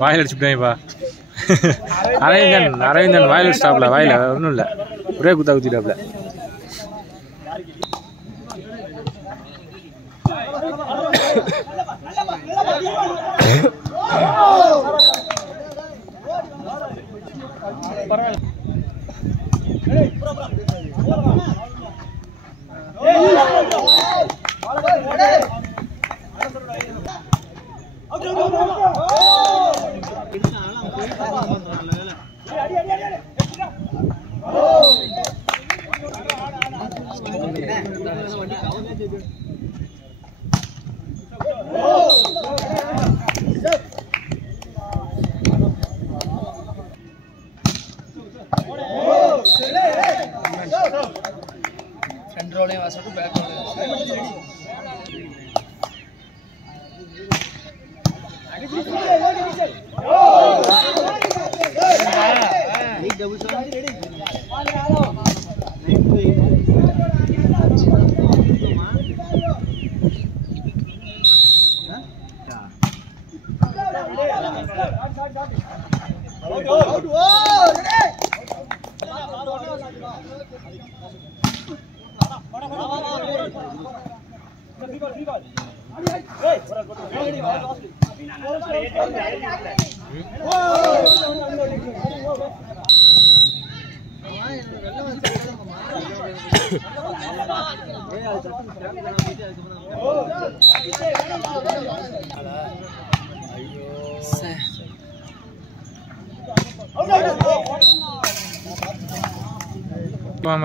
வாயில் அடிச்சுட்டேன்ப்பா. அரவிந்தன் வாயில் அடிச்சிட்டாப்ல. வாயில் ஒன்றும் இல்லை, ஒரே குத்தா குத்திட்டாப்ல.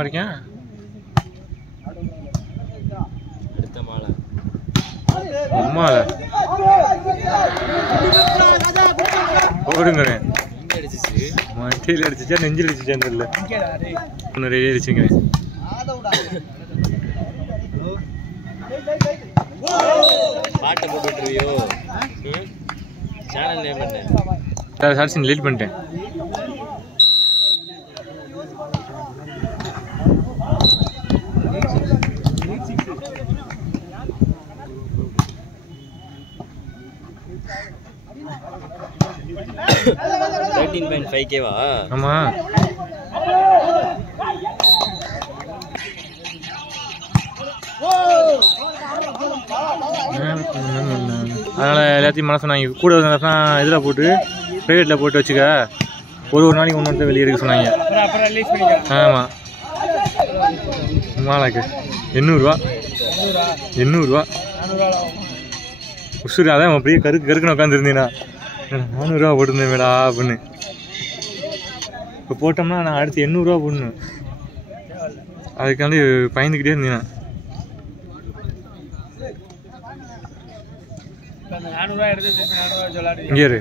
இருக்கேன் ஓடுங்க. மட்டையில் அடிச்சுச்சா நெஞ்சில் அடிச்சுச்சான்னு தெரியல. ஒன்று ரெடி அடிச்சுங்க. பாட்டை போட்டுருவியோ? சேனல் நேம் பண்ணேன், சார்ஜிங் லீட் பண்ணிட்டேன். $13.5K-வா? ஆமா. அதனால எல்லாத்தையும் மனசு சொன்னாங்க, கூட இதில் போட்டு ப்ரைவேட்டில் போட்டு வச்சுக்க, ஒரு நாளைக்கு ஒன்று வெளியே எடுக்க சொன்னாங்க. ஆமாம், மாலாக்கு 800 உசுரு. அதான் அப்படியே கருக்குன்னு உட்காந்துருந்தீங்கன்னா 400 போட்டிருந்தேன் மேடா அப்படின்னு. இப்போ போட்டோம்னா நான் அடுத்து 800 போடணும். அதுக்காண்டி பயந்துக்கிட்டே இருந்தீங்கன்னா இங்கே இரு.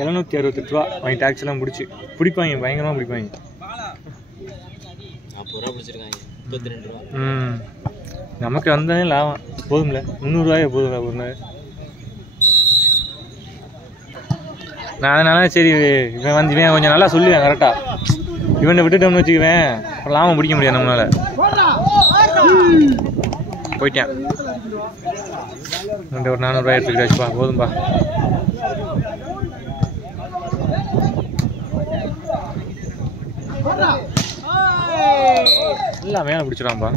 768 ரூபா வாங்கி டேக்ஸ் எல்லாம் பிடிச்சி பிடிப்பாங்க, பயங்கரமாக பிடிப்பாங்க. நமக்கு வந்தாலே லாபம் போதும்ல. 300 ரூபாயே போதும்ல ஒரு நாள். நான் அதனால சரி இவன் கொஞ்சம் நல்லா சொல்லுவேன் கரெக்டாக. இவனை விட்டுட்டோம்னு வச்சுக்குவேன், அப்புறம் லாபம் பிடிக்க முடியாது நம்மளால. போயிட்டேன். ஒரு 400 ரூபாய் எடுத்துக்கிட்டாச்சுப்பா, போதும்பா. எல்லாம் மேலே பிடிச்சிடாம்பா.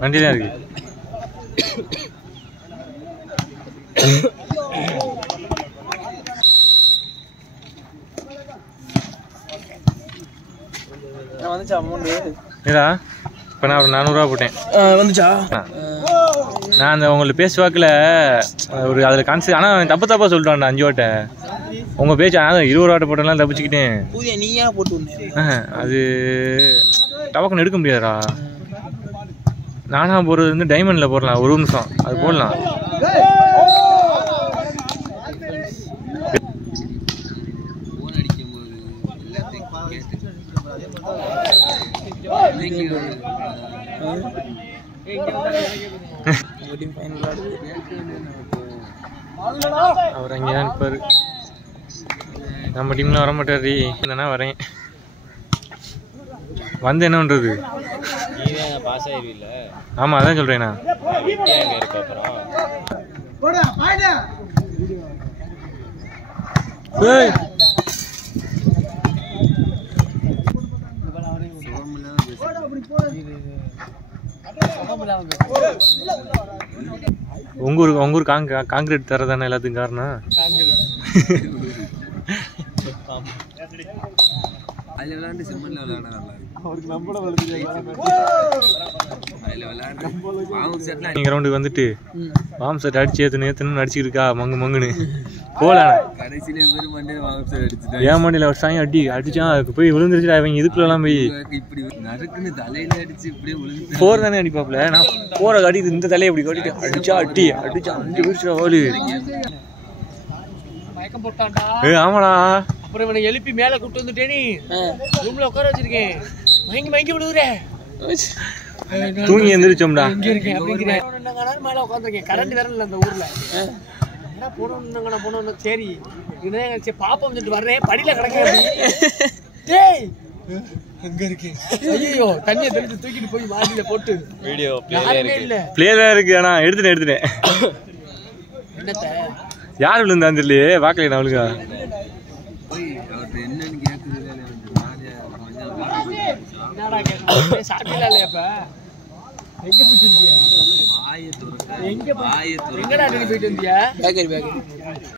வண்டிதான் இருக்கு. ஏடா இப்போ நான் ஒரு 400 ரூபா போட்டேன். வந்துச்சா? நான் அந்த உங்களுக்கு பேசுவாக்கில் ஒரு அதில் கான்செப்ட், ஆனால் தப்பாக சொல்லிட்டான்டா 5 வாட்டை. உங்கள் பேச்சு ஆனால் 20 வாட்டை போட்டெல்லாம் தப்பிச்சுக்கிட்டேன். நீயா போட்டு அது டவக்குன்னு எடுக்க முடியாதுடா. நானா போடுறது வந்து டைமண்டில் போடலாம், ஒரு நிமிஷம் அது போடலாம். அவர் அங்கேதான் இருப்பாரு. நம்ம டீம்ல வர மாட்டாரு. என்னன்னா வரேன் வந்து என்ன பண்றது? பாஸ் ஆயிருவில்ல. ஆமா அதான் சொல்றேன். உங்க ஊர் காங்கிரீட் தரதானே எல்லாத்துக்கும் காரணம். நீங்க ரவுண்டுக்கு வந்துட்டு மாம் செட் அடிச்சு ஏத்துன்னு அடிச்சுட்டு இருக்கா மங்கு மங்குன்னு போல. ஏன் மண்டியில ஒரு சாயம் அடிச்சான் போய் விழுந்துருச்சு. அவங்க இதுக்குள்ள எல்லாம் போய் போர் தானே அடிப்பாப்ல. நான் போற கடி இந்த தலையை இப்படி கட்டிட்டு அடிச்சா அடிச்சா ஓலு. ஆமாடா. அப்புறம் இவனை எழுப்பி மேல கூட்டு வந்துட்டேனி ரூம்ல உட்கார வச்சிருக்கேன். மயங்கி விடுறேன். தூங்கி எந்திரிச்சோம்டா. இங்க இருக்கேன் அப்படிங்கிறேன். மேல உட்காந்துருக்கேன். கரண்ட் வேற இல்ல அந்த ஊர்ல. என்ன போனோம் சரி பாப்பா வந்துட்டு வர்றேன். படியில கிடக்கேன். டேய் அங்க இருக்கேன். ஐயோ தண்ணியை தெளிச்சு தூக்கிட்டு போய் மாடியில போட்டு வீடியோ பிளேயரா இருக்கு. ஆனா எடுத்துட்டேன். என்னத்த யார் விழுந்தான்னு தெரியலையே, பாக்கல நான் அவளுக்கா. என்னடா கேட்க சாப்பிடல இல்லையாப்ப எங்க போயிட்டு இருந்தியா? எங்கடா போயிட்டு வந்தியா? பேக்கரி